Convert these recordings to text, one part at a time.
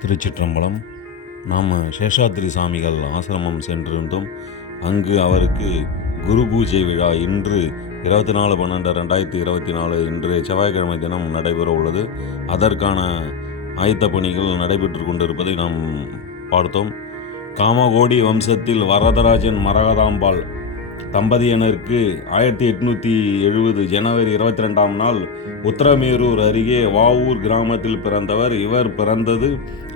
திருச்சிற்றம்பலம். நாம் சேஷாத்ரி சாமிகள் ஆசிரமம் சென்றிருந்தோம். அங்கு அவருக்கு குரு பூஜை விழா இன்று 24/12/2024 இன்று செவ்வாய்க்கிழமை தினம் நடைபெற உள்ளது. அதற்கான ஆயத்த பணிகள் நடைபெற்று கொண்டிருப்பதை நாம் பார்த்தோம். காமகோடி வம்சத்தில் வரதராஜன் மரகதாம்பாள் தம்பதியினருக்கு 1870 ஜனவரி 22ஆம் நாள் உத்தரமேரூர் அருகே வாவூர் கிராமத்தில் பிறந்தவர். இவர் பிறந்தது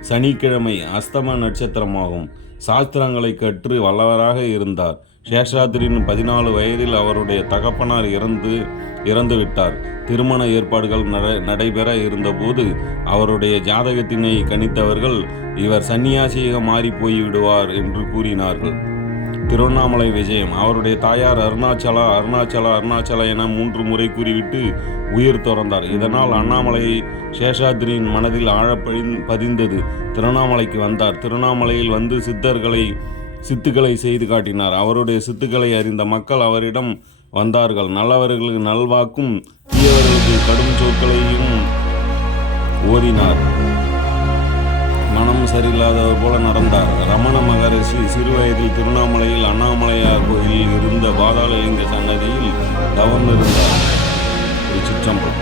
சனிக்கிழமை, அஸ்தம நட்சத்திரமாகும். சாஸ்திரங்களை கற்று வல்லவராக இருந்தார். சேஷாத்ரியின் 14 வயதில் அவருடைய தகப்பனார் இறந்துவிட்டார். திருமண ஏற்பாடுகள் நடைபெற இருந்தபோது அவருடைய ஜாதகத்தினை கணித்தவர்கள் இவர் சன்னியாசியாக மாறி போய்விடுவார் என்று கூறினார்கள். திருவண்ணாமலை விஜயம். அவருடைய தாயார் அருணாச்சலா அருணாச்சலா அருணாச்சலா என 3 முறை கூறிவிட்டு உயிர் துறந்தார். இதனால் அண்ணாமலை சேஷாத்ரியின் மனதில் ஆழ பதிந்தது. திருவண்ணாமலைக்கு வந்தார். திருவண்ணாமலையில் வந்து சித்துக்களை செய்து காட்டினார். அவருடைய சித்துக்களை அறிந்த மக்கள் அவரிடம் வந்தார்கள். நல்லவர்களுக்கு நல்வாக்கும், தீயவர்களுக்கு கடும் சொற்களையும் ஓதினார். மனம் சரியில்லாதவர் போல நடந்தார். ரமண மகரிஷி சிறுவயதில் திருவண்ணாமலையில் அண்ணாமலையார் கோயிலில் இருந்த பாதாளலிங்க சன்னதியில் தவம் இருந்தார். சிற்றம்பலம்.